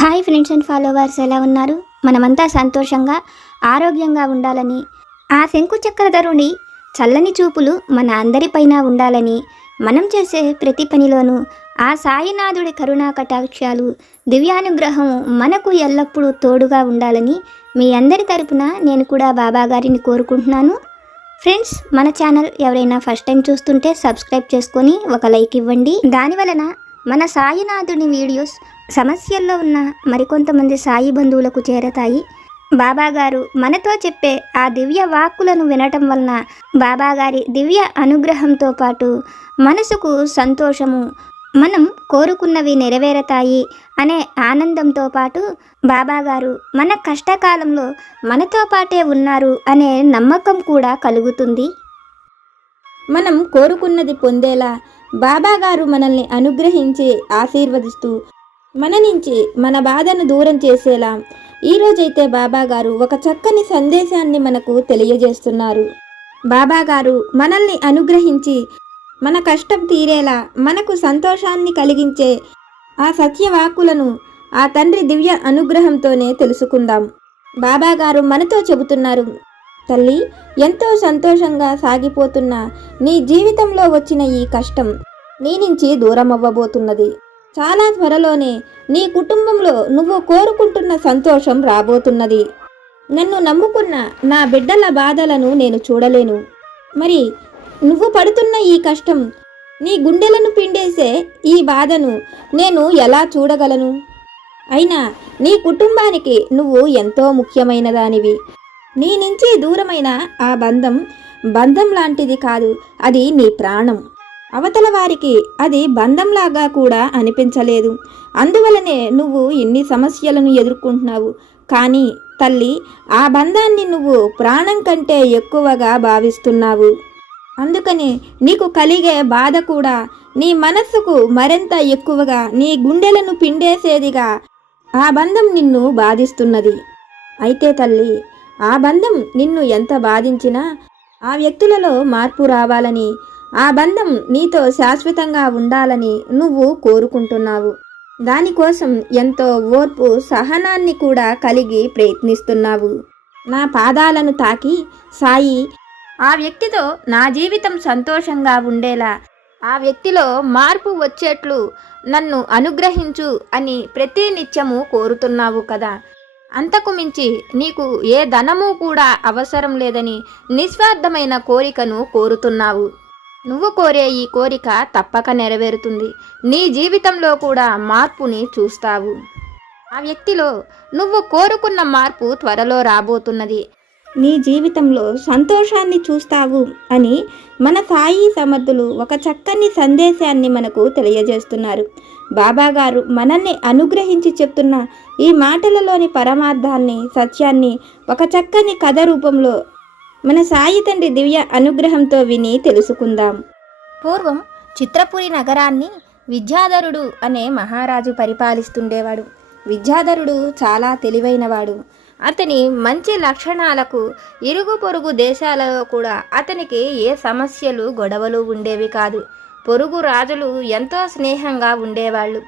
Hi friends and followers, ఎలా ఉన్నారు? మనమంతా సంతోషంగా ఆరోగ్యంగా ఉండాలని, ఆ శంకు చక్రధరుని చల్లని చూపులు మన అందరిపైన ఉండాలని, మనం చేసే ప్రతి పనిలోనూ ఆ సాయినాథుడి కరుణా కటాక్షాలు, దివ్యానుగ్రహం మనకు ఎల్లప్పుడూ తోడుగా ఉండాలని మీ అందరి తరపున నేను కూడా బాబా గారిని కోరుకుంటున్నాను. ఫ్రెండ్స్, మన ఛానల్ ఎవరైనా ఫస్ట్ టైం చూస్తుంటే సబ్స్క్రైబ్ చేసుకొని ఒక లైక్ ఇవ్వండి. దానివలన మన సాయినాథుని వీడియోస్ సమస్యల్లో ఉన్న మరికొంతమంది సాయి బంధువులకు చేరతాయి. బాబాగారు మనతో చెప్పే ఆ దివ్య వాక్కులను వినటం వలన బాబాగారి దివ్య అనుగ్రహంతో పాటు మనసుకు సంతోషము, మనం కోరుకున్నవి నెరవేరతాయి అనే ఆనందంతో పాటు బాబాగారు మన కష్టకాలంలో మనతో పాటే ఉన్నారు అనే నమ్మకం కూడా కలుగుతుంది. మనం కోరుకున్నది పొందేలా బాబాగారు మనల్ని అనుగ్రహించి ఆశీర్వదిస్తూ మన నుంచి మన బాధను దూరం చేసేలా ఈరోజైతే బాబాగారు ఒక చక్కని సందేశాన్ని మనకు తెలియజేస్తున్నారు. బాబాగారు మనల్ని అనుగ్రహించి మన కష్టం తీరేలా మనకు సంతోషాన్ని కలిగించే ఆ సత్యవాక్కులను ఆ తండ్రి దివ్య అనుగ్రహంతోనే తెలుసుకుందాం. బాబాగారు మనతో చెబుతున్నారు, తల్లి, ఎంతో సంతోషంగా సాగిపోతున్న నీ జీవితంలో వచ్చిన ఈ కష్టం నీ నుంచి దూరం అవ్వబోతున్నది. చాలా త్వరలోనే నీ కుటుంబంలో నువ్వు కోరుకుంటున్న సంతోషం రాబోతున్నది. నన్ను నమ్ముకున్న నా బిడ్డల బాధలను నేను చూడలేను. మరి నువ్వు పడుతున్న ఈ కష్టం, నీ గుండెలను పిండేసే ఈ బాధను నేను ఎలా చూడగలను? అయినా నీ కుటుంబానికి నువ్వు ఎంతో ముఖ్యమైన దానివి. నీ నుంచి దూరమైన ఆ బంధం లాంటిది కాదు, అది నీ ప్రాణం. అవతల వారికి అది బంధంలాగా కూడా అనిపించలేదు. అందువలనే నువ్వు ఇన్ని సమస్యలను ఎదుర్కొంటున్నావు. కానీ తల్లి, ఆ బంధాన్ని నువ్వు ప్రాణం కంటే ఎక్కువగా భావిస్తున్నావు. అందుకని నీకు కలిగే బాధ కూడా నీ మనస్సుకు మరింత ఎక్కువగా, నీ గుండెలను పిండేసేదిగా ఆ బంధం నిన్ను బాధిస్తున్నది. అయితే తల్లి, ఆ బంధం నిన్ను ఎంత బాధించినా ఆ వ్యక్తులలో మార్పు రావాలని, ఆ బంధం నీతో శాశ్వతంగా ఉండాలని నువ్వు కోరుకుంటున్నావు. దానికోసం ఎంతో ఓర్పు, సహనాన్ని కూడా కలిగి ప్రయత్నిస్తున్నావు. నా పాదాలను తాకి, సాయి, ఆ వ్యక్తితో నా జీవితం సంతోషంగా ఉండేలా, ఆ వ్యక్తిలో మార్పు వచ్చేట్లు నన్ను అనుగ్రహించు అని ప్రతి నిత్యము కోరుతున్నావు కదా. అంతకు మించి నీకు ఏ ధనము కూడా అవసరం లేదని నిస్వార్థమైన కోరికను కోరుతున్నావు. నువ్వు కోరే ఈ కోరిక తప్పక నెరవేరుతుంది. నీ జీవితంలో కూడా మార్పుని చూస్తావు. ఆ వ్యక్తిలో నువ్వు కోరుకున్న మార్పు త్వరలో రాబోతున్నది. నీ జీవితంలో సంతోషాన్ని చూస్తావు అని మన సాయి సమర్థులు ఒక చక్కని సందేశాన్ని మనకు తెలియజేస్తున్నారు. బాబాగారు మనల్ని అనుగ్రహించి చెప్తున్న ఈ మాటలలోని పరమార్థాన్ని, సత్యాన్ని ఒక చక్కని కథ రూపంలో మన సాయి తండ్రి దివ్య అనుగ్రహంతో విని తెలుసుకుందాం. పూర్వం చిత్రపురి నగరాన్ని విద్యాధరుడు అనే మహారాజు పరిపాలిస్తుండేవాడు. విద్యాధరుడు చాలా తెలివైనవాడు. అతని మంచి లక్షణాలకు ఇరుగు పొరుగు దేశాలలో కూడా అతనికి ఏ సమస్యలు, గొడవలు ఉండేవి కాదు. పొరుగు రాజులు ఎంతో స్నేహంగా ఉండేవాళ్ళు.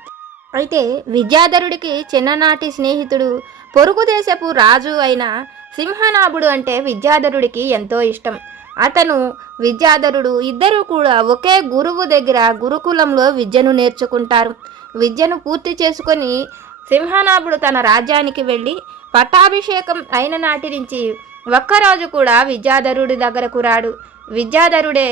అయితే విద్యాధరుడికి చిన్ననాటి స్నేహితుడు పొరుగు దేశపు రాజు అయిన సింహనాభుడు అంటే విద్యాధరుడికి ఎంతో ఇష్టం. అతను, విద్యాధరుడు ఇద్దరూ కూడా ఒకే గురువు దగ్గర గురుకులంలో విద్యను నేర్చుకుంటారు. విద్యను పూర్తి చేసుకొని సింహనాభుడు తన రాజ్యానికి వెళ్ళి పట్టాభిషేకం అయిన నాటి నుంచి ఒక్కరోజు కూడా విద్యాధరుడి దగ్గరకు రాడు. విద్యాధరుడే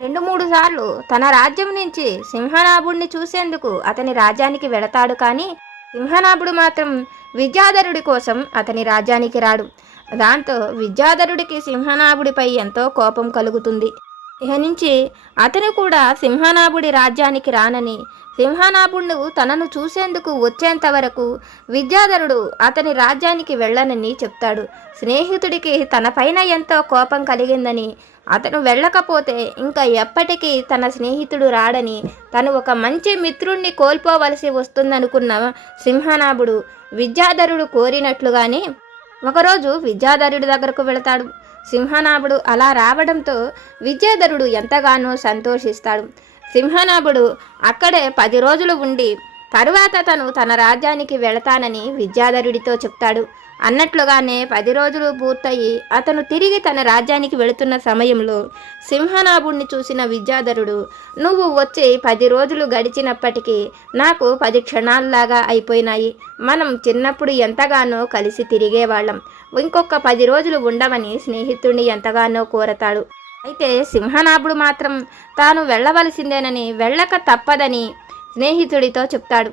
2-3 సార్లు తన రాజ్యం నుంచి సింహనాభుడిని చూసేందుకు అతని రాజ్యానికి వెళతాడు. కానీ సింహనాభుడు మాత్రం విద్యాధరుడి కోసం అతని రాజ్యానికి రాడు. దాంతో విద్యాధరుడికి సింహనాభుడిపై ఎంతో కోపం కలుగుతుంది. ఇక నుంచి అతను కూడా సింహనాభుడి రాజ్యానికి రానని, సింహనాభుడు తనను చూసేందుకు వచ్చేంత వరకు విద్యాధరుడు అతని రాజ్యానికి వెళ్ళనని చెప్తాడు. స్నేహితుడికి తనపైన ఎంతో కోపం కలిగిందని, అతను వెళ్ళకపోతే ఇంకా ఎప్పటికీ తన స్నేహితుడు రాడని, తను ఒక మంచి మిత్రుణ్ణి కోల్పోవలసి వస్తుందనుకున్న సింహనాభుడు విద్యాధరుడు కోరినట్లుగానే ఒకరోజు విద్యాధరుడి దగ్గరకు వెళతాడు. సింహనాభుడు అలా రావడంతో విద్యాధరుడు ఎంతగానో సంతోషిస్తాడు. సింహనాభుడు అక్కడే 10 రోజులు ఉండి తరువాత తన రాజ్యానికి వెళతానని విద్యాధరుడితో చెప్తాడు. అన్నట్లుగానే 10 రోజులు పూర్తయి అతను తిరిగి తన రాజ్యానికి వెళుతున్న సమయంలో సింహనాభుణ్ణి చూసిన విద్యాధరుడు, నువ్వు వచ్చి 10 రోజులు గడిచినప్పటికీ నాకు 10 క్షణాల్లాగా అయిపోయినాయి. మనం చిన్నప్పుడు ఎంతగానో కలిసి తిరిగేవాళ్ళం. ఇంకొక 10 రోజులు ఉండమని స్నేహితుడిని ఎంతగానో కోరతాడు. అయితే సింహనాభుడు మాత్రం తాను వెళ్ళవలసిందేనని, వెళ్ళక తప్పదని స్నేహితుడితో చెప్తాడు.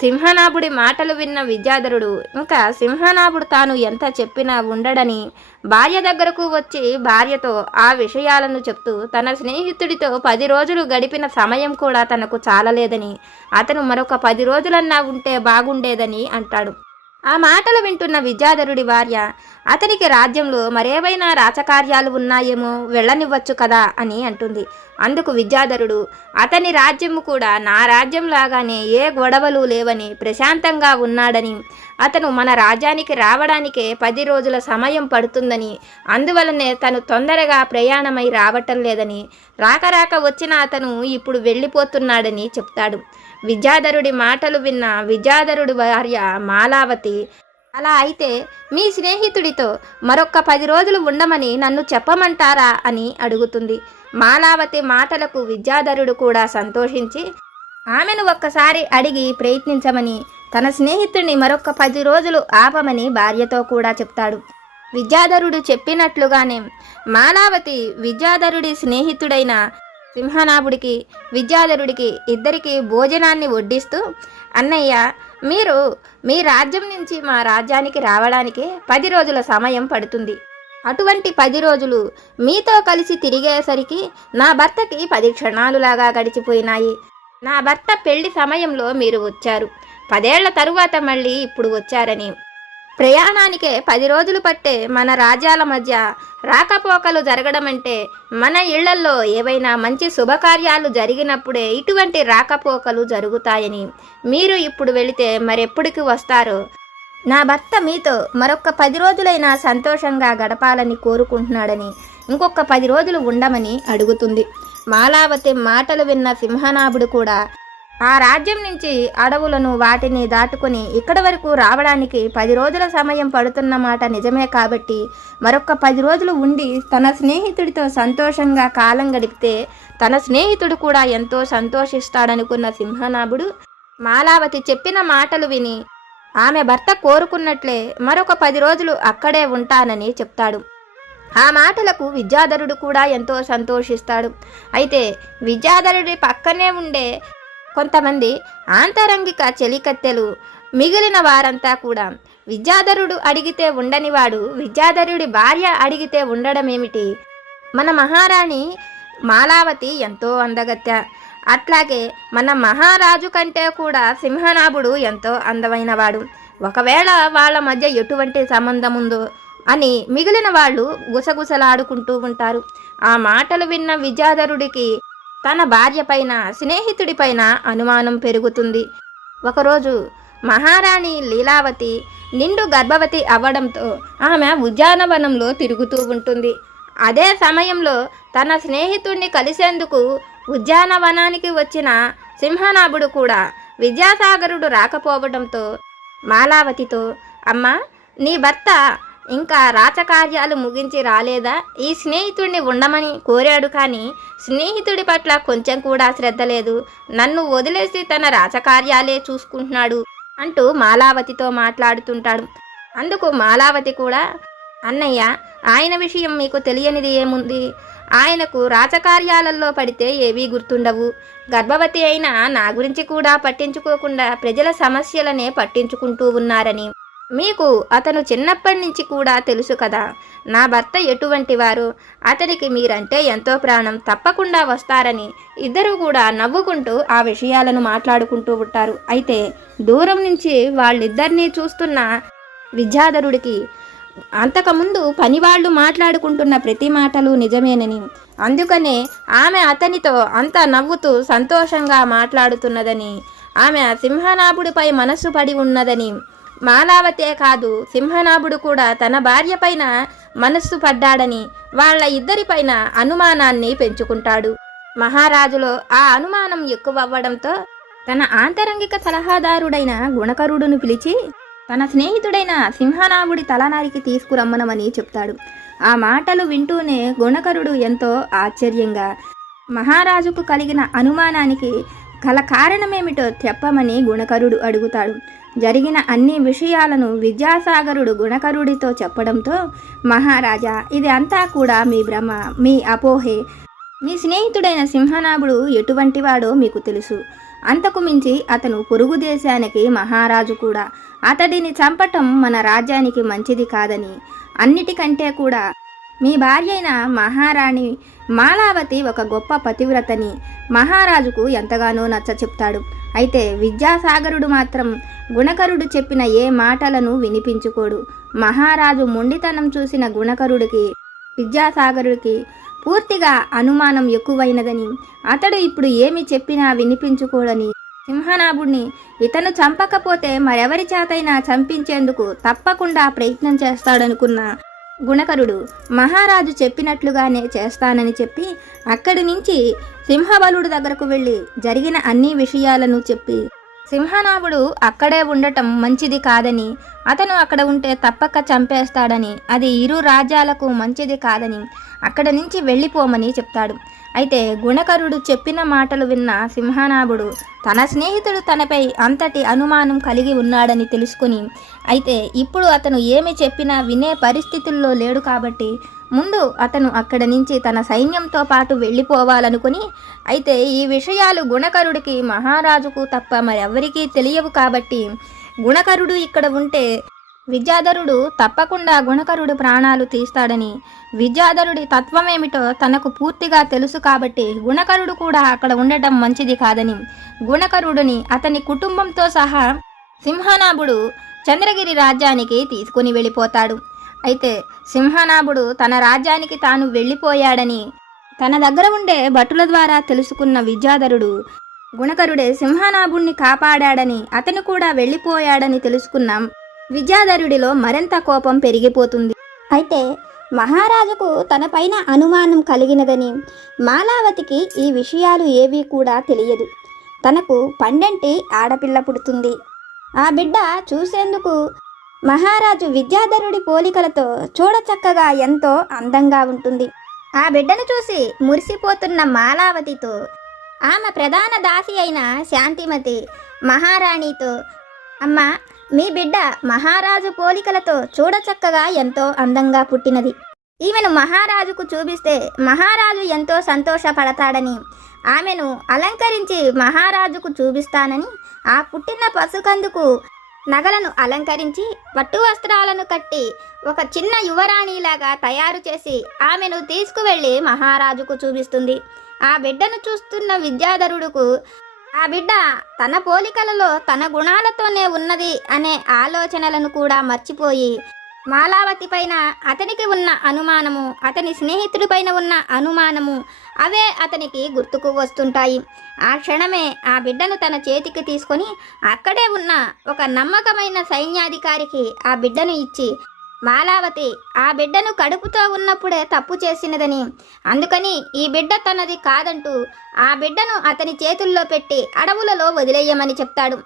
సింహనాభుడి మాటలు విన్న విద్యాధరుడు ఇంకా సింహనాభుడు తాను ఎంత చెప్పినా ఉండడని భార్య దగ్గరకు వచ్చి భార్యతో ఆ విషయాలను చెప్తూ తన స్నేహితుడితో 10 రోజులు గడిపిన సమయం కూడా తనకు చాలలేదని, అతను మరొక 10 రోజులన్నా ఉంటే బాగుండేదని అంటాడు. ఆ మాటలు వింటున్న విద్యాధరుడి భార్య, అతనికి రాజ్యంలో మరేవైనా రాచకార్యాలు ఉన్నాయేమో, వెళ్ళనివ్వచ్చు కదా అని అంటుంది. అందుకు విద్యాధరుడు, అతని రాజ్యము కూడా నా రాజ్యం లాగానే ఏ గొడవలు లేవని ప్రశాంతంగా ఉన్నాడని, అతను మన రాజ్యానికి రావడానికే 10 రోజుల సమయం పడుతుందని, అందువలనే తను తొందరగా ప్రయాణమై రావటం లేదని, రాక వచ్చిన అతను ఇప్పుడు వెళ్ళిపోతున్నాడని చెప్తాడు. విద్యాధరుడి మాటలు విన్న విద్యాధరుడి భార్య మాలావతి, అలా అయితే మీ స్నేహితుడితో మరొక్క 10 రోజులు ఉండమని నన్ను చెప్పమంటారా అని అడుగుతుంది. మాలావతి మాటలకు విద్యాధరుడు కూడా సంతోషించి ఆమెను ఒక్కసారి అడిగి ప్రయత్నించమని, తన స్నేహితుడిని మరొక్క 10 రోజులు ఆపమని భార్యతో కూడా చెప్తాడు. విద్యాధరుడు చెప్పినట్లుగానే మాలావతి విద్యాధరుడి స్నేహితుడైన సింహనాభుడికి విద్యాధరుడికి ఇద్దరికి భోజనాన్ని వడ్డిస్తూ, అన్నయ్య, మీరు మీ రాజ్యం నుంచి మా రాజ్యానికి రావడానికి 10 రోజుల సమయం పడుతుంది. అటువంటి 10 రోజులు మీతో కలిసి తిరిగేసరికి నా భర్తకి 10 క్షణాలులాగా గడిచిపోయినాయి. నా భర్త పెళ్లి సమయంలో మీరు వచ్చారు, 10 ఏళ్ల తరువాత మళ్ళీ ఇప్పుడు వచ్చారని, ప్రయాణానికే 10 రోజులు పట్టే మన రాజ్యాల మధ్య రాకపోకలు జరగడం అంటే మన ఇళ్లల్లో ఏవైనా మంచి శుభకార్యాలు జరిగినప్పుడే ఇటువంటి రాకపోకలు జరుగుతాయని, మీరు ఇప్పుడు వెళితే మరెప్పటికి వస్తారో, నా భర్త మీతో మరొక్క 10 రోజులైనా సంతోషంగా గడపాలని కోరుకుంటున్నాడని, ఇంకొక 10 రోజులు ఉండమని అడుగుతుంది. మాలావతి మాటలు విన్న సింహనాభుడు కూడా ఆ రాజ్యం నుంచి అడవులను వాటిని దాటుకుని ఇక్కడి వరకు రావడానికి 10 రోజుల సమయం పడుతున్నమాట నిజమే కాబట్టి మరొక 10 రోజులు ఉండి తన స్నేహితుడితో సంతోషంగా కాలం గడిపితే తన స్నేహితుడు కూడా ఎంతో సంతోషిస్తాడనుకున్న సింహనాభుడు మాలావతి చెప్పిన మాటలు విని ఆమె భర్త కోరుకున్నట్లే మరొక 10 రోజులు అక్కడే ఉంటానని చెప్తాడు. ఆ మాటలకు విద్యాధరుడు కూడా ఎంతో సంతోషిస్తాడు. అయితే విద్యాధరుడి పక్కనే ఉండే కొంతమంది ఆంతరంగిక చెలికత్తెలు మిగిలిన వారంతా కూడా విద్యాధరుడు అడిగితే ఉండనివాడు విద్యాధరుడి భార్య అడిగితే ఉండడమేమిటి, మన మహారాణి మాలావతి ఎంతో అందగత్య, అట్లాగే మన మహారాజు కంటే కూడా సింహనాభుడు ఎంతో అందమైనవాడు, ఒకవేళ వాళ్ళ మధ్య ఎటువంటి సంబంధం ఉందో అని మిగిలిన వాళ్ళు గుసగుసలాడుకుంటూ ఉంటారు. ఆ మాటలు విన్న విద్యాధరుడికి తన భార్య పైన స్నేహితుడి పైన అనుమానం పెరుగుతుంది. ఒకరోజు మహారాణి లీలావతి నిండు గర్భవతి అవ్వడంతో ఆమె ఉద్యానవనంలో తిరుగుతూ ఉంటుంది. అదే సమయంలో తన స్నేహితుడిని కలిసేందుకు ఉద్యానవనానికి వచ్చిన సింహనాభుడు కూడా విద్యాసాగరుడు రాకపోవడంతో మాలావతితో, అమ్మా, నీ భర్త ఇంకా రాచకార్యాలు ముగించి రాలేదా? ఈ స్నేహితుడిని ఉండమని కోరాడు, కానీ స్నేహితుడి పట్ల కొంచెం కూడా శ్రద్ధ లేదు, నన్ను వదిలేసి తన రాచకార్యాలే చూసుకుంటున్నాడు అంటూ మాలావతితో మాట్లాడుతుంటాడు. అందుకు మాలావతి కూడా, అన్నయ్య, ఆయన విషయం మీకు తెలియనిది ఏముంది, ఆయనకు రాచకార్యాలలో పడితే ఏవీ గుర్తుండవు, గర్భవతి అయినా నా గురించి కూడా పట్టించుకోకుండా ప్రజల సమస్యలనే పట్టించుకుంటూ ఉన్నారని మీకు అతను చిన్నప్పటి నుంచి కూడా తెలుసు కదా, నా భర్త ఎటువంటి వారు, అతనికి మీరంటే ఎంతో ప్రాణం, తప్పకుండా వస్తారని ఇద్దరు కూడా నవ్వుకుంటూ ఆ విషయాలను మాట్లాడుకుంటూ ఉంటారు. అయితే దూరం నుంచి వాళ్ళిద్దరినీ చూస్తున్న విద్యాధరుడికి అంతకుముందు పనివాళ్ళు మాట్లాడుకుంటున్న ప్రతి మాటలు నిజమేనని, అందుకనే ఆమె అతనితో అంత నవ్వుతూ సంతోషంగా మాట్లాడుతున్నదని, ఆమె సింహనాభుడిపై మనస్సు పడి ఉన్నదని, మాలావతే కాదు సింహనాభుడు కూడా తన భార్య పైన మనస్సు పడ్డాడని వాళ్ళ ఇద్దరిపైన అనుమానాన్ని పెంచుకుంటాడు. మహారాజులో ఆ అనుమానం ఎక్కువవ్వడంతో తన ఆంతరంగిక సలహాదారుడైన గుణకరుడును పిలిచి తన స్నేహితుడైన సింహనాభుడి తల నరికి తీసుకురమ్మనమని చెప్తాడు. ఆ మాటలు వింటూనే గుణకరుడు ఎంతో ఆశ్చర్యంగా మహారాజుకు కలిగిన అనుమానానికి గల కారణమేమిటో చెప్పమని గుణకరుడు అడుగుతాడు. జరిగిన అన్ని విషయాలను విద్యాసాగరుడు గుణకరుడితో చెప్పడంతో, మహారాజా, ఇది అంతా కూడా మీ భ్రమ, మీ అపోహే. మీ స్నేహితుడైన సింహనాభుడు ఎటువంటి వాడో మీకు తెలుసు. అంతకు మించి అతను పొరుగు దేశానికి మహారాజు కూడా. అతడిని చంపటం మన రాజ్యానికి మంచిది కాదని, అన్నిటికంటే కూడా మీ భార్య అయిన మహారాణి మాలావతి ఒక గొప్ప పతివ్రతని మహారాజుకు ఎంతగానో నచ్చ చెప్తాడు. అయితే విద్యాసాగరుడు మాత్రం గుణకరుడు చెప్పిన ఏ మాటలను వినిపించుకోడు. మహారాజు మొండితనం చూసిన గుణకరుడికి విద్యాసాగరుడికి పూర్తిగా అనుమానం ఎక్కువైనదని, అతడు ఇప్పుడు ఏమి చెప్పినా వినిపించుకోడని సింహనాభుడిని ఇతను చంపకపోతే మరెవరి చేతైనా చంపించేందుకు తప్పకుండా ప్రయత్నం చేస్తాడనుకున్న గుణకరుడు మహారాజు చెప్పినట్లుగానే చేస్తానని చెప్పి అక్కడి నుంచి సింహబలుడి దగ్గరకు వెళ్ళి జరిగిన అన్ని విషయాలను చెప్పి సింహనాభుడు అక్కడే ఉండటం మంచిది కాదని, అతను అక్కడ ఉంటే తప్పక చంపేస్తాడని, అది ఇరు రాజ్యాలకు మంచిది కాదని అక్కడి నుంచి వెళ్ళిపోమని చెప్తాడు. అయితే గుణకరుడు చెప్పిన మాటలు విన్న సింహనాభుడు తన స్నేహితుడు తనపై అంతటి అనుమానం కలిగి ఉన్నాడని తెలుసుకుని, అయితే ఇప్పుడు అతను ఏమి చెప్పినా వినే పరిస్థితుల్లో లేడు కాబట్టి ముందు అతను అక్కడి నుంచి తన సైన్యంతో పాటు వెళ్ళిపోవాలనుకుని, అయితే ఈ విషయాలు గుణకరుడికి మహారాజుకు తప్ప మరెవ్వరికీ తెలియవు కాబట్టి గుణకరుడు ఇక్కడ ఉంటే విద్యాధరుడు తప్పకుండా గుణకరుడు ప్రాణాలు తీస్తాడని, విద్యాధరుడి తత్వమేమిటో తనకు పూర్తిగా తెలుసు కాబట్టి గుణకరుడు కూడా అక్కడ ఉండటం మంచిది కాదని గుణకరుడిని అతని కుటుంబంతో సహా సింహనాభుడు చంద్రగిరి రాజ్యానికి తీసుకుని వెళ్ళిపోతాడు. అయితే సింహనాభుడు తన రాజ్యానికి తాను వెళ్ళిపోయాడని తన దగ్గర ఉండే భటుల ద్వారా తెలుసుకున్న విద్యాధరుడు గుణకరుడే సింహనాభుడిని కాపాడాడని, అతను కూడా వెళ్ళిపోయాడని తెలుసుకున్న విద్యాధరుడిలో మరింత కోపం పెరిగిపోతుంది. అయితే మహారాజుకు తనపైన అనుమానం కలిగినదని మాలావతికి ఈ విషయాలు ఏవీ కూడా తెలియదు. తనకు పండంటి ఆడపిల్ల పుడుతుంది. ఆ బిడ్డ చూసేందుకు మహారాజు విద్యాధరుడి పోలికలతో చూడచక్కగా ఎంతో అందంగా ఉంటుంది. ఆ బిడ్డను చూసి మురిసిపోతున్న మాలావతితో ఆమె ప్రధాన దాసి అయిన శాంతిమతి మహారాణితో, అమ్మా, మీ బిడ్డ మహారాజు పోలికలతో చూడచక్కగా ఎంతో అందంగా పుట్టినది. ఈమెను మహారాజుకు చూపిస్తే మహారాజు ఎంతో సంతోషపడతాడని, ఆమెను అలంకరించి మహారాజుకు చూపిస్తానని ఆ పుట్టిన పసుకందుకు నగలను అలంకరించి పట్టు వస్త్రాలను కట్టి ఒక చిన్న యువరాణిలాగా తయారు చేసి ఆమెను తీసుకువెళ్ళి మహారాజుకు చూపిస్తుంది. ఆ బిడ్డను చూస్తున్న విద్యాధరుడుకు ఆ బిడ్డ తన పోలికలలో తన గుణాలతోనే ఉన్నది అనే ఆలోచనలను కూడా మర్చిపోయి మాలావతి పైన అతనికి ఉన్న అనుమానము, అతని స్నేహితుడి పైన ఉన్న అనుమానము అవే అతనికి గుర్తుకు వస్తుంటాయి. ఆ క్షణమే ఆ బిడ్డను తన చేతికి తీసుకొని అక్కడే ఉన్న ఒక నమ్మకమైన సైన్యాధికారికి ఆ బిడ్డను ఇచ్చి, మాలావతి ఆ బిడ్డను కడుపుతో ఉన్నప్పుడే తప్పు చేసినదని, అందుకని ఈ బిడ్డ తనది కాదంటూ ఆ బిడ్డను అతని చేతుల్లో పెట్టి అడవులలో వదిలేయమని చెప్తాడు.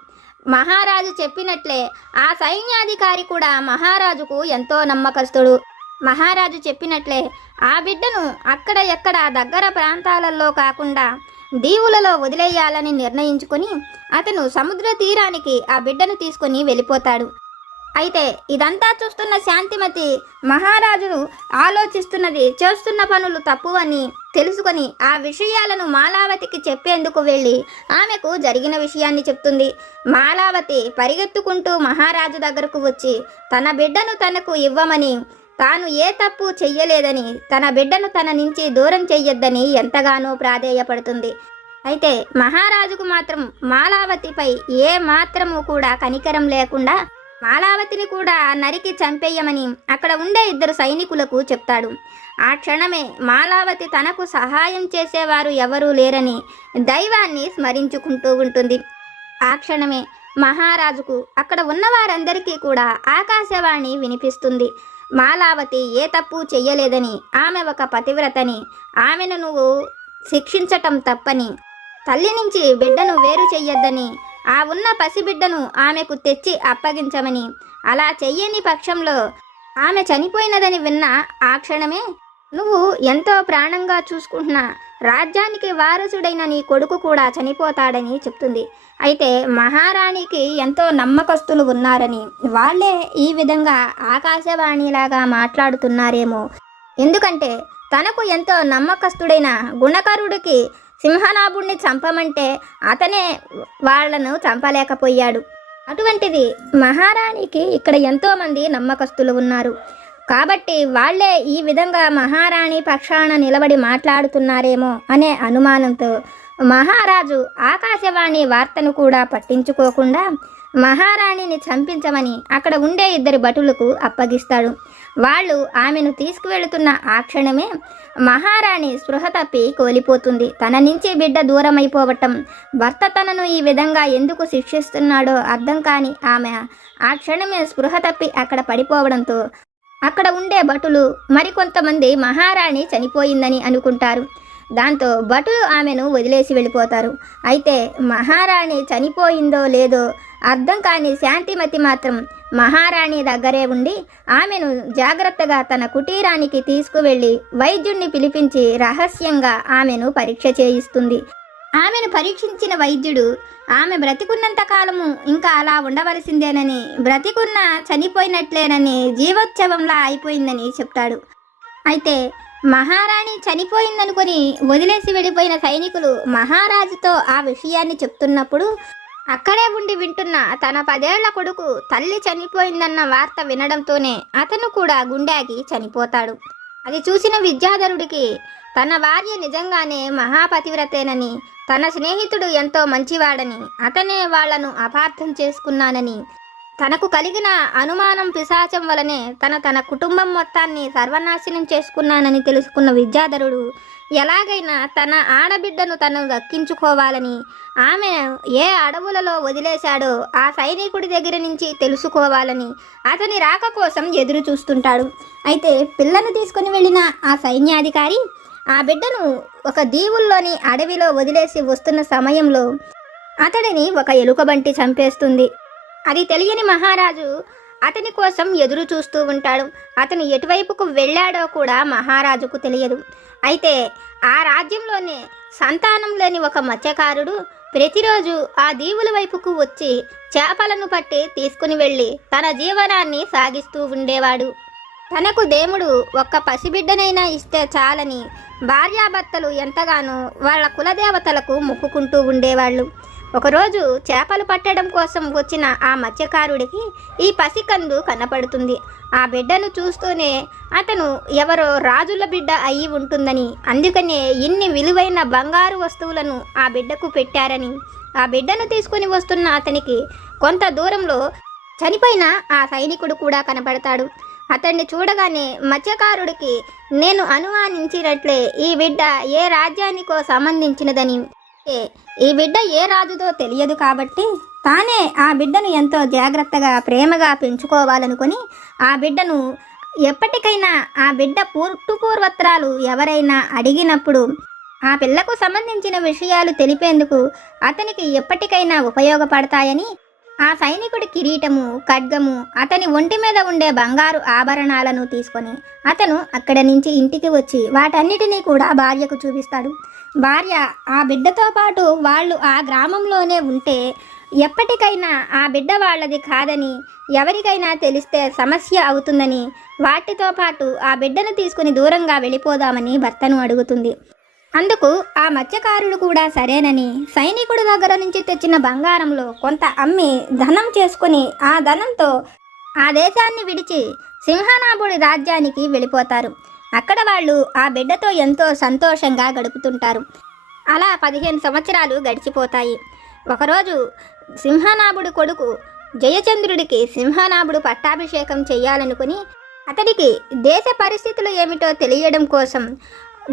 మహారాజు చెప్పినట్లే ఆ సైన్యాధికారి కూడా మహారాజుకు ఎంతో నమ్మకస్తుడు. మహారాజు చెప్పినట్లే ఆ బిడ్డను అక్కడ ఎక్కడ దగ్గర ప్రాంతాలలో కాకుండా దీవులలో వదిలేయాలని నిర్ణయించుకొని అతను సముద్ర తీరానికి ఆ బిడ్డను తీసుకొని వెళ్ళిపోతాడు. అయితే ఇదంతా చూస్తున్న శాంతిమతి మహారాజును ఆలోచిస్తున్నది, చేస్తున్న పనులు తప్పు అని తెలుసుకొని ఆ విషయాలను మాలావతికి చెప్పేందుకు వెళ్ళి ఆమెకు జరిగిన విషయాన్ని చెప్తుంది. మాలావతి పరిగెత్తుకుంటూ మహారాజు దగ్గరకు వచ్చి తన బిడ్డను తనకు ఇవ్వమని, తాను ఏ తప్పు చెయ్యలేదని, తన బిడ్డను తన నుంచి దూరం చెయ్యొద్దని ఎంతగానో ప్రాధేయపడుతుంది. అయితే మహారాజుకు మాత్రం మాలావతిపై ఏ మాత్రము కూడా కనికరం లేకుండా మాలావతిని కూడా నరికి చంపేయమని అక్కడ ఉండే 2 సైనికులకు చెప్తాడు. ఆ క్షణమే మాలావతి తనకు సహాయం చేసేవారు ఎవరూ లేరని దైవాన్ని స్మరించుకుంటూ ఉంటుంది. ఆ క్షణమే మహారాజుకు అక్కడ ఉన్న వారందరికీ కూడా ఆకాశవాణి వినిపిస్తుంది. మాలావతి ఏ తప్పు చెయ్యలేదని, ఆమె ఒక పతివ్రతని, ఆమెను నువ్వు శిక్షించటం తప్పని, తల్లి నుంచి బిడ్డను వేరు చెయ్యొద్దని, ఆ ఉన్న పసిబిడ్డను ఆమెకు తెచ్చి అప్పగించమని, అలా చెయ్యని పక్షంలో ఆమె చనిపోయినదని విన్న ఆ క్షణమే నువ్వు ఎంతో ప్రాణంగా చూసుకుంటున్న రాజ్యానికి వారసుడైన నీ కొడుకు కూడా చనిపోతాడని చెప్తుంది. అయితే మహారాణికి ఎంతో నమ్మకస్తులు ఉన్నారని, వాళ్ళే ఈ విధంగా ఆకాశవాణిలాగా మాట్లాడుతున్నారేమో. ఎందుకంటే తనకు ఎంతో నమ్మకస్తుడైన గుణకరుడికి సింహనాభుడిని చంపమంటే అతనే వాళ్లను చంపలేకపోయాడు. అటువంటిది మహారాణికి ఇక్కడ ఎంతోమంది నమ్మకస్తులు ఉన్నారు కాబట్టి వాళ్లే ఈ విధంగా మహారాణి పక్షాన నిలబడి మాట్లాడుతున్నారేమో అనే అనుమానంతో మహారాజు ఆకాశవాణి వార్తను కూడా పట్టించుకోకుండా మహారాణిని చంపించమని అక్కడ ఉండే 2 భటులకు అప్పగిస్తాడు. వాళ్ళు ఆమెను తీసుకువెళుతున్న ఆ క్షణమే మహారాణి స్పృహ తప్పి కోల్పోతుంది. తన నుంచి బిడ్డ దూరమైపోవటం, భర్త తనను ఈ విధంగా ఎందుకు శిక్షిస్తున్నాడో అర్థం కాని ఆమె ఆ క్షణమే స్పృహ తప్పి అక్కడ పడిపోవడంతో అక్కడ ఉండే భటులు మరికొంతమంది మహారాణి చనిపోయిందని అనుకుంటారు. దాంతో భటులు ఆమెను వదిలేసి వెళ్ళిపోతారు. అయితే మహారాణి చనిపోయిందో లేదో అర్థం కాని శాంతిమతి మాత్రం మహారాణి దగ్గరే ఉండి ఆమెను జాగ్రత్తగా తన కుటీరానికి తీసుకువెళ్ళి వైద్యుణ్ణి పిలిపించి రహస్యంగా ఆమెను పరీక్ష చేయిస్తుంది. ఆమెను పరీక్షించిన వైద్యుడు ఆమె బ్రతికున్నంత కాలము ఇంకా అలా ఉండవలసిందేనని, బ్రతికున్న చనిపోయినట్లేనని, జీవోత్సవంలా అయిపోయిందని చెప్తాడు. అయితే మహారాణి చనిపోయిందనుకొని వదిలేసి వెళ్ళిపోయిన సైనికులు మహారాజుతో ఆ విషయాన్ని చెప్తున్నప్పుడు అక్కడే ఉండి వింటున్న తన 10 ఏళ్ల కొడుకు తల్లి చనిపోయిందన్న వార్త వినడంతోనే అతను కూడా గుండెకి చనిపోతాడు. అది చూసిన విద్యాధరుడికి తన భార్య నిజంగానే మహాపతివ్రతేనని, తన స్నేహితుడు ఎంతో మంచివాడని, అతనే వాళ్లను అపార్థం చేసుకున్నానని, తనకు కలిగిన అనుమానం పిశాచం వలనే తన కుటుంబం మొత్తాన్ని సర్వనాశనం చేసుకున్నానని తెలుసుకున్న విద్యాధరుడు ఎలాగైనా తన ఆడబిడ్డను తను దక్కించుకోవాలని, ఆమె ఏ అడవులలో వదిలేశాడో ఆ సైనికుడి దగ్గర నుంచి తెలుసుకోవాలని అతని రాక కోసం ఎదురు చూస్తుంటాడు. అయితే పిల్లను తీసుకుని వెళ్ళిన ఆ సైన్యాధికారి ఆ బిడ్డను ఒక దీవుల్లోని అడవిలో వదిలేసి వస్తున్న సమయంలో అతడిని ఒక ఎలుకబంటి చంపేస్తుంది. అది తెలియని మహారాజు అతని కోసం ఎదురు చూస్తూ ఉంటాడు. అతను ఎటువైపుకు వెళ్ళాడో కూడా మహారాజుకు తెలియదు. అయితే ఆ రాజ్యంలోనే సంతానం లేని ఒక మత్స్యకారుడు ప్రతిరోజు ఆ దీవుల వైపుకు వచ్చి చేపలను పట్టి తీసుకుని వెళ్ళి తన జీవనాన్ని సాగిస్తూ ఉండేవాడు. తనకు దేవుడు ఒక్క పసిబిడ్డనైనా ఇస్తే చాలని భార్యాభర్తలు ఎంతగానో వాళ్ళ కులదేవతలకు మొక్కుకుంటూ ఉండేవాళ్ళు. ఒకరోజు చేపలు పట్టడం కోసం వచ్చిన ఆ మత్స్యకారుడికి ఈ పసికందు కనపడుతుంది. ఆ బిడ్డను చూస్తూనే అతను ఎవరో రాజుల బిడ్డ అయి ఉంటుందని, అందుకనే ఇన్ని విలువైన బంగారు వస్తువులను ఆ బిడ్డకు పెట్టారని, ఆ బిడ్డను తీసుకుని వస్తున్న అతనికి కొంత దూరంలో చనిపోయిన ఆ సైనికుడు కూడా కనపడతాడు. అతన్ని చూడగానే మత్స్యకారుడికి నేను అనుమానించినట్లే ఈ బిడ్డ ఏ రాజ్యానికో సంబంధించినదని, ఈ బిడ్డ ఏ రాజుదో తెలియదు కాబట్టి తానే ఆ బిడ్డను ఎంతో జాగ్రత్తగా ప్రేమగా పెంచుకోవాలనుకొని ఆ బిడ్డను ఎప్పటికైనా ఆ బిడ్డ పూర్వత్రాలు ఎవరైనా అడిగినప్పుడు ఆ పిల్లకు సంబంధించిన విషయాలు తెలిపేందుకు అతనికి ఎప్పటికైనా ఉపయోగపడతాయని ఆ సైనికుడి కిరీటము, ఖడ్గము, అతని ఒంటి మీద ఉండే బంగారు ఆభరణాలను తీసుకొని అతను అక్కడి నుంచి ఇంటికి వచ్చి వాటన్నిటినీ కూడా భార్యకు చూపిస్తాడు. భార్య ఆ బిడ్డతో పాటు వాళ్ళు ఆ గ్రామంలోనే ఉంటే ఎప్పటికైనా ఆ బిడ్డ వాళ్ళది కాదని, ఎవరికైనా తెలిస్తే సమస్య అవుతుందని, వాటితో పాటు ఆ బిడ్డను తీసుకుని దూరంగా వెళ్ళిపోదామని భర్తను అడుగుతుంది. అందుకు ఆ మత్స్యకారుడు కూడా సరేనని సైనికుడి దగ్గర నుంచి తెచ్చిన బంగారంలో కొంత అమ్మి ధనం చేసుకుని ఆ ధనంతో ఆ దేశాన్ని విడిచి సింహనాభుడి రాజ్యానికి వెళ్ళిపోతారు. అక్కడ వాళ్ళు ఆ బిడ్డతో ఎంతో సంతోషంగా గడుపుతుంటారు. అలా 15 సంవత్సరాలు గడిచిపోతాయి. ఒకరోజు సింహనాభుడి కొడుకు జయచంద్రుడికి సింహనాభుడు పట్టాభిషేకం చెయ్యాలనుకుని అతడికి దేశ పరిస్థితులు ఏమిటో తెలియడం కోసం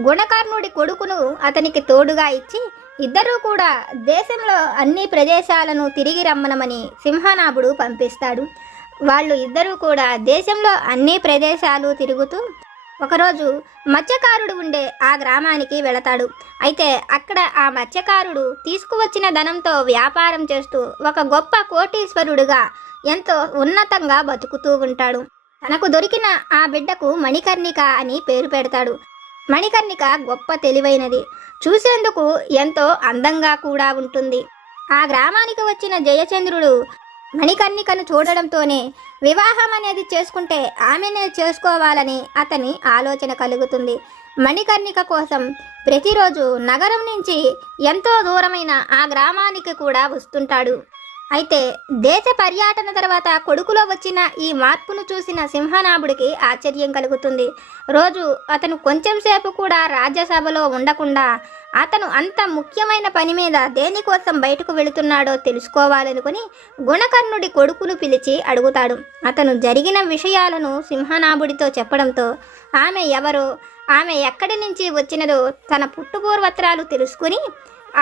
గుణకర్ణుడి కొడుకును అతనికి తోడుగా ఇచ్చి ఇద్దరూ కూడా దేశంలో అన్ని ప్రదేశాలను తిరిగి రమ్మనమని సింహనాభుడు పంపిస్తాడు. వాళ్ళు ఇద్దరూ కూడా దేశంలో అన్ని ప్రదేశాలు తిరుగుతూ ఒకరోజు మత్స్యకారుడు ఉండే ఆ గ్రామానికి వెళతాడు. అయితే అక్కడ ఆ మత్స్యకారుడు తీసుకువచ్చిన ధనంతో వ్యాపారం చేస్తూ ఒక గొప్ప కోటీశ్వరుడుగా ఎంతో ఉన్నతంగా బతుకుతూ ఉంటాడు. తనకు దొరికిన ఆ బిడ్డకు మణికర్ణిక అని పేరు పెడతాడు. మణికర్ణిక గొప్ప తెలివైనది, చూసేందుకు ఎంతో అందంగా కూడా ఉంటుంది. ఆ గ్రామానికి వచ్చిన జయచంద్రుడు మణికర్ణికను చూడడంతోనే వివాహం అనేది చేసుకుంటే ఆమెనే చేసుకోవాలని అతని ఆలోచన కలుగుతుంది. మణికర్ణిక కోసం ప్రతిరోజు నగరం నుంచి ఎంతో దూరమైన ఆ గ్రామానికి కూడా వస్తుంటాడు. అయితే దేశ పర్యటన తర్వాత కొడుకులో వచ్చిన ఈ మార్పును చూసిన సింహనాభుడికి ఆశ్చర్యం కలుగుతుంది. రోజు అతను కొంచెం సేపు కూడా రాజ్యసభలో ఉండకుండా అతను అంత ముఖ్యమైన పని మీద దేనికోసం బయటకు వెళుతున్నాడో తెలుసుకోవాలనుకుని గుణకర్ణుడి కొడుకును పిలిచి అడుగుతాడు. అతను జరిగిన విషయాలను సింహనాభుడితో చెప్పడంతో ఆమె ఎవరో, ఆమె ఎక్కడి నుంచి వచ్చినదో తన పుట్టుపూర్వత్రాలు తెలుసుకుని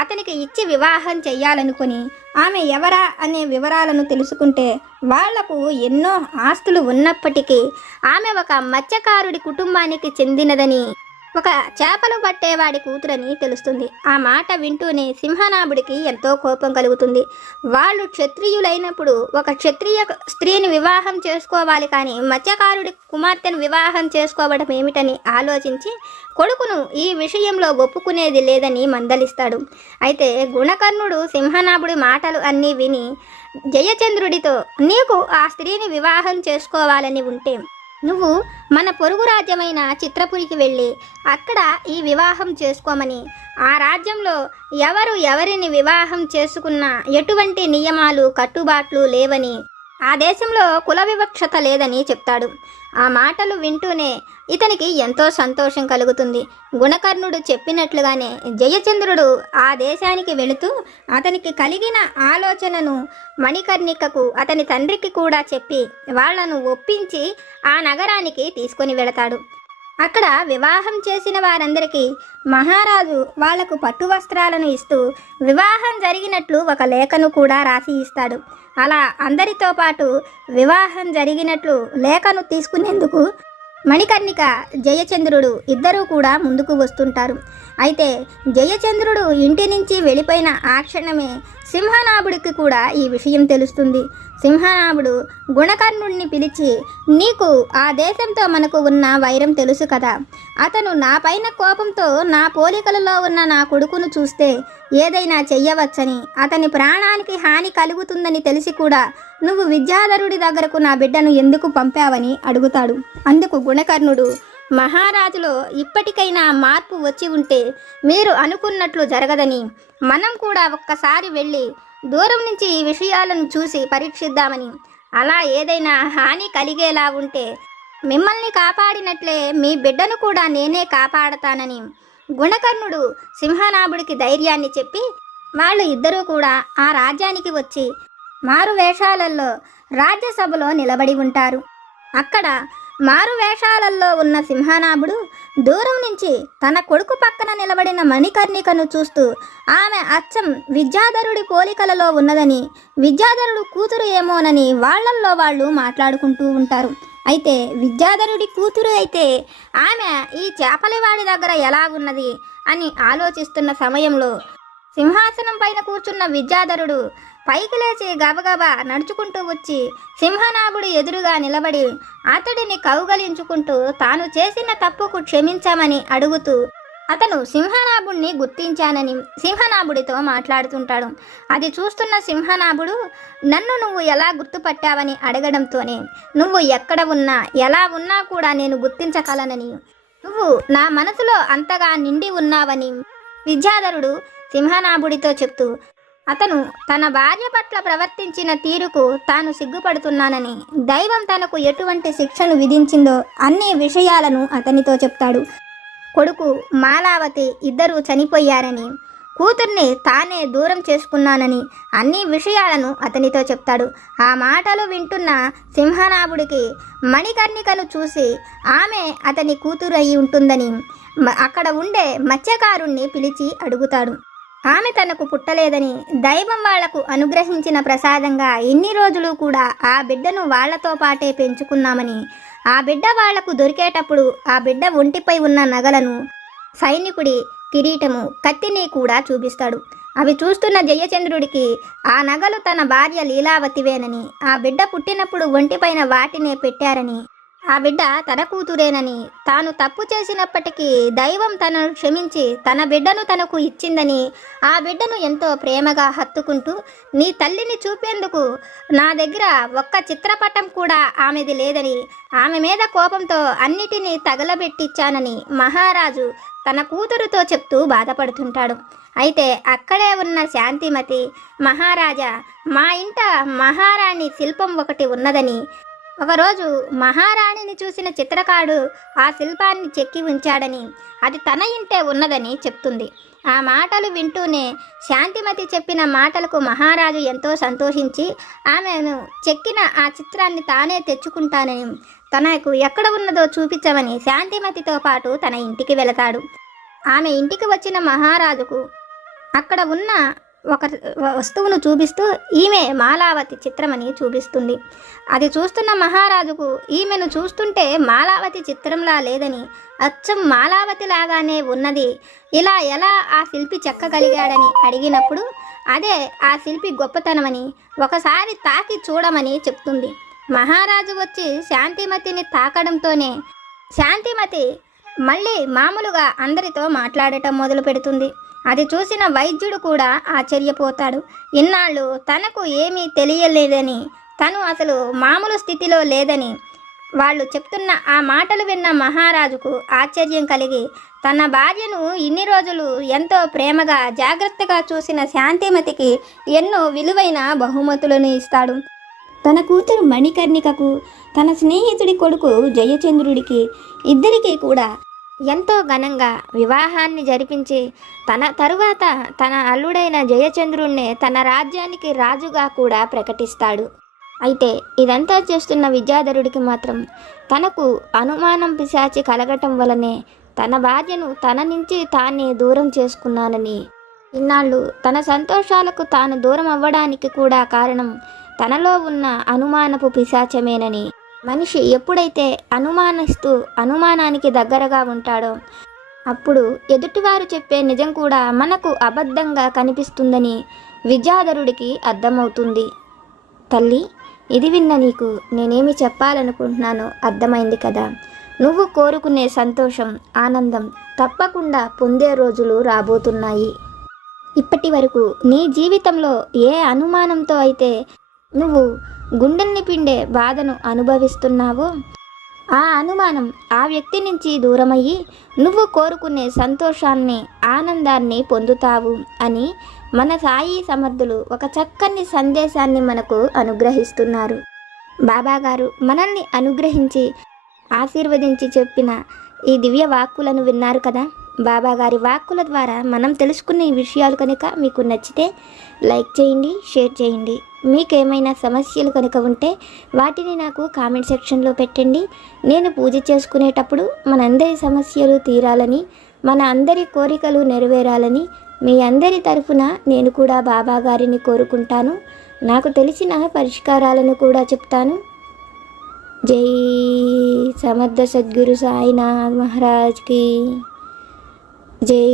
అతనికి ఇచ్చి వివాహం చెయ్యాలనుకుని ఆమె ఎవరా అనే వివరాలను తెలుసుకుంటే వాళ్లకు ఎన్నో ఆస్తులు ఉన్నప్పటికీ ఆమె ఒక మత్స్యకారుడి కుటుంబానికి చెందినదని, ఒక చేపలు పట్టేవాడి కూతురని తెలుస్తుంది. ఆ మాట వింటూనే సింహనాభుడికి ఎంతో కోపం కలుగుతుంది. వాళ్ళు క్షత్రియులైనప్పుడు ఒక క్షత్రియ స్త్రీని వివాహం చేసుకోవాలి, కానీ మత్స్యకారుడి కుమార్తెను వివాహం చేసుకోవడం ఏమిటని ఆలోచించి కొడుకును ఈ విషయంలో ఒప్పుకునేది లేదని మందలిస్తాడు. అయితే గుణకర్ణుడు సింహనాభుడి మాటలు అన్నీ విని జయచంద్రుడితో, నీకు ఆ స్త్రీని వివాహం చేసుకోవాలని ఉంటే నువ్వు మన పొరుగు రాజ్యమైన చిత్రపురికి వెళ్ళి అక్కడ ఈ వివాహం చేసుకోమని, ఆ రాజ్యంలో ఎవరు ఎవరిని వివాహం చేసుకున్నా ఎటువంటి నియమాలు కట్టుబాట్లు లేవని, ఆ దేశంలో కుల వివక్షత లేదని చెప్తాడు. ఆ మాటలు వింటూనే ఇతనికి ఎంతో సంతోషం కలుగుతుంది. గుణకర్ణుడు చెప్పినట్లుగానే జయచంద్రుడు ఆ దేశానికి వెళుతూ అతనికి కలిగిన ఆలోచనను మణికర్ణికకు అతని తండ్రికి కూడా చెప్పి వాళ్లను ఒప్పించి ఆ నగరానికి తీసుకొని వెళతాడు. అక్కడ వివాహం చేసిన వారందరికీ మహారాజు వాళ్లకు పట్టు వస్త్రాలను ఇస్తూ వివాహం జరిగినట్లు ఒక లేఖను కూడా రాసి ఇస్తాడు. అలా అందరితో పాటు వివాహం జరిగినట్లు లేఖను తీసుకునేందుకు మణికర్ణిక, జయచంద్రుడు ఇద్దరూ కూడా ముందుకు వస్తుంటారు. అయితే జయచంద్రుడు ఇంటి నుంచి వెళ్ళిపోయిన ఆ క్షణమే సింహనాభుడికి కూడా ఈ విషయం తెలుస్తుంది. సింహనాభుడు గుణకర్ణుడిని పిలిచి, నీకు ఆ దేశంతో మనకు ఉన్న వైరం తెలుసు కదా, అతను నా పైన కోపంతో నా పోలికలలో ఉన్న నా కొడుకును చూస్తే ఏదైనా చెయ్యవచ్చని, అతని ప్రాణానికి హాని కలుగుతుందని తెలిసి కూడా నువ్వు విద్యాధరుడి దగ్గరకు నా బిడ్డను ఎందుకు పంపావని అడుగుతాడు. అందుకు గుణకర్ణుడు, మహారాజులో ఇప్పటికైనా మార్పు వచ్చి ఉంటే మీరు అనుకున్నట్లు జరగదని, మనం కూడా ఒక్కసారి వెళ్ళి దూరం నుంచి ఈ విషయాలను చూసి పరీక్షిద్దామని, అలా ఏదైనా హాని కలిగేలా ఉంటే మిమ్మల్ని కాపాడినట్లే మీ బిడ్డను కూడా నేనే కాపాడతానని గుణకర్ణుడు సింహనాభుడికి ధైర్యాన్ని చెప్పి వాళ్ళు ఇద్దరూ కూడా ఆ రాజ్యానికి వచ్చి మారు వేషాలలో రాజ్యసభలో నిలబడి ఉంటారు. అక్కడ మారు వేషాలలో ఉన్న సింహనాభుడు దూరం నుంచి తన కొడుకు పక్కన నిలబడిన మణికర్ణికను చూస్తూ ఆమె అచ్చం విద్యాధరుడి పోలికలలో ఉన్నదని, విద్యాధరుడు కూతురు ఏమోనని వాళ్ళల్లో వాళ్ళు మాట్లాడుకుంటూ ఉంటారు. అయితే విద్యాధరుడి కూతురు అయితే ఆమె ఈ చేపలివాడి దగ్గర ఎలా ఉన్నది అని ఆలోచిస్తున్న సమయంలో సింహాసనం పైన కూర్చున్న విద్యాధరుడు పైకి లేచి గబగబా నడుచుకుంటూ వచ్చి సింహనాభుడి ఎదురుగా నిలబడి అతడిని కౌగలించుకుంటూ తాను చేసిన తప్పుకు క్షమించమని అడుగుతూ అతను సింహనాభుడిని గుర్తించానని సింహనాభుడితో మాట్లాడుతుంటాడు. అది చూస్తున్న సింహనాభుడు, నన్ను నువ్వు ఎలా గుర్తుపట్టావని అడగడంతోనే, నువ్వు ఎక్కడ ఉన్నా ఎలా ఉన్నా కూడా నేను గుర్తించగలనని, నువ్వు నా మనసులో అంతగా నిండి ఉన్నావని విద్యాధరుడు సింహనాభుడితో చెప్తూ అతను తన భార్య పట్ల ప్రవర్తించిన తీరుకు తాను సిగ్గుపడుతున్నానని, దైవం తనకు ఎటువంటి శిక్షను విధించిందో అన్ని విషయాలను అతనితో చెప్తాడు. కొడుకు మాలావతి ఇద్దరూ చనిపోయారని, కూతుర్ని తానే దూరం చేసుకున్నానని అన్ని విషయాలను అతనితో చెప్తాడు. ఆ మాటలు వింటున్న సింహనాభుడికి మణికర్ణికను చూసి ఆమె అతని కూతురు అయి ఉంటుందని అక్కడ ఉండే మత్స్యకారుణ్ణి పిలిచి అడుగుతాడు. ఆమె తనకు పుట్టలేదని, దైవం వాళ్లకు అనుగ్రహించిన ప్రసాదంగా ఇన్ని రోజులు కూడా ఆ బిడ్డను వాళ్లతో పాటే పెంచుకున్నామని, ఆ బిడ్డ వాళ్లకు దొరికేటప్పుడు ఆ బిడ్డ ఒంటిపై ఉన్న నగలను, సైనికుడి కిరీటము, కత్తిని కూడా చూపిస్తాడు. అవి చూస్తున్న జయచంద్రుడికి ఆ నగలు తన భార్య లీలావతివేనని, ఆ బిడ్డ పుట్టినప్పుడు ఒంటిపైన వాటినే పెట్టారని, ఆ బిడ్డ తన కూతురేనని, తాను తప్పు చేసినప్పటికీ దైవం తనను క్షమించి తన బిడ్డను తనకు ఇచ్చిందని, ఆ బిడ్డను ఎంతో ప్రేమగా హత్తుకుంటూ, నీ తల్లిని చూపేందుకు నా దగ్గర ఒక్క చిత్రపటం కూడా ఆమెది లేదని, ఆమె మీద కోపంతో అన్నిటినీ తగలబెట్టిచ్చానని మహారాజు తన కూతురుతో చెప్తూ బాధపడుతుంటాడు. అయితే అక్కడే ఉన్న శాంతిమతి, మహారాజా, మా ఇంట మహారాణి శిల్పం ఒకటి ఉన్నదని, ఒకరోజు మహారాణిని చూసిన చిత్రకారుడు ఆ శిల్పాన్ని చెక్కి ఉంచాడని, అది తన ఇంటే ఉన్నదని చెప్తుంది. ఆ మాటలు వింటూనే శాంతిమతి చెప్పిన మాటలకు మహారాజు ఎంతో సంతోషించి ఆమెను చెక్కిన ఆ చిత్రాన్ని తానే తెచ్చుకుంటానని, తనకు ఎక్కడ ఉన్నదో చూపించమని శాంతిమతితో పాటు తన ఇంటికి వెళతాడు. ఆమె ఇంటికి వచ్చిన మహారాజుకు అక్కడ ఉన్న ఒక వస్తువును చూపిస్తూ ఈమె మాలావతి చిత్రమని చూపిస్తుంది. అది చూస్తున్న మహారాజుకు ఈమెను చూస్తుంటే మాలావతి చిత్రంలా లేదని, అచ్చం మాలావతి లాగానే ఉన్నది, ఇలా ఎలా ఆ శిల్పి చెక్కగలిగాడని అడిగినప్పుడు అదే ఆ శిల్పి గొప్పతనమని, ఒకసారి తాకి చూడమని చెప్తుంది. మహారాజు వచ్చి శాంతిమతిని తాకడంతోనే శాంతిమతి మళ్ళీ మామూలుగా అందరితో మాట్లాడటం మొదలు పెడుతుంది. అది చూసిన వైద్యుడు కూడా ఆశ్చర్యపోతాడు. ఇన్నాళ్ళు తనకు ఏమీ తెలియలేదని, తను అసలు మామూలు స్థితిలో లేదని వాళ్ళు చెప్తున్న ఆ మాటలు విన్న మహారాజుకు ఆశ్చర్యం కలిగి, తన భార్యను ఇన్ని రోజులు ఎంతో ప్రేమగా జాగ్రత్తగా చూసిన శాంతిమతికి ఎన్నో విలువైన బహుమతులను ఇస్తాడు. తన కూతురు మణికర్ణికకు, తన స్నేహితుడి కొడుకు జయచంద్రుడికి, ఇద్దరికీ కూడా ఎంతో ఘనంగా వివాహాన్ని జరిపించి తన తరువాత తన అల్లుడైన జయచంద్రుణ్ణే తన రాజ్యానికి రాజుగా కూడా ప్రకటిస్తాడు. అయితే ఇదంతా చేస్తున్న విద్యాధరుడికి మాత్రం తనకు అనుమానం పిశాచి కలగటం వలనే తన భార్యను తన నుంచి తానే దూరం చేసుకున్నానని, ఇన్నాళ్ళు తన సంతోషాలకు తాను దూరం అవ్వడానికి కూడా కారణం తనలో ఉన్న అనుమానపు పిశాచమేనని, మనిషి ఎప్పుడైతే అనుమానిస్తూ అనుమానానికి దగ్గరగా ఉంటాడో అప్పుడు ఎదుటివారు చెప్పే నిజం కూడా మనకు అబద్ధంగా కనిపిస్తుందని విద్యాధరుడికి అర్థమవుతుంది. తల్లి, ఇది విన్న నీకు నేనేమి చెప్పాలనుకుంటున్నానో అర్థమైంది కదా. నువ్వు కోరుకునే సంతోషం, ఆనందం తప్పకుండా పొందే రోజులు రాబోతున్నాయి. ఇప్పటి వరకు నీ జీవితంలో ఏ అనుమానంతో అయితే నువ్వు గుండెల్ని పిండే బాధను అనుభవిస్తున్నావో ఆ అనుమానం ఆ వ్యక్తి నుంచి దూరమయ్యి నువ్వు కోరుకునే సంతోషాన్ని, ఆనందాన్ని పొందుతావు అని మన సాయి సమర్థులు ఒక చక్కని సందేశాన్ని మనకు అనుగ్రహిస్తున్నారు. బాబాగారు మనల్ని అనుగ్రహించి ఆశీర్వదించి చెప్పిన ఈ దివ్య వాక్కులను విన్నారు కదా. బాబాగారి వాక్కుల ద్వారా మనం తెలుసుకున్న ఈ విషయాలు కనుక మీకు నచ్చితే లైక్ చేయండి, షేర్ చేయండి. మీకేమైనా సమస్యలు కనుక ఉంటే వాటిని నాకు కామెంట్ సెక్షన్లో పెట్టండి. నేను పూజ చేసుకునేటప్పుడు మనందరి సమస్యలు తీరాలని, మన అందరి కోరికలు నెరవేరాలని మీ అందరి తరఫున నేను కూడా బాబాగారిని కోరుకుంటాను. నాకు తెలిసిన పరిష్కారాలను కూడా చెప్తాను. జై సమర్థ సద్గురు సాయినాథ్ మహారాజ్కి జై.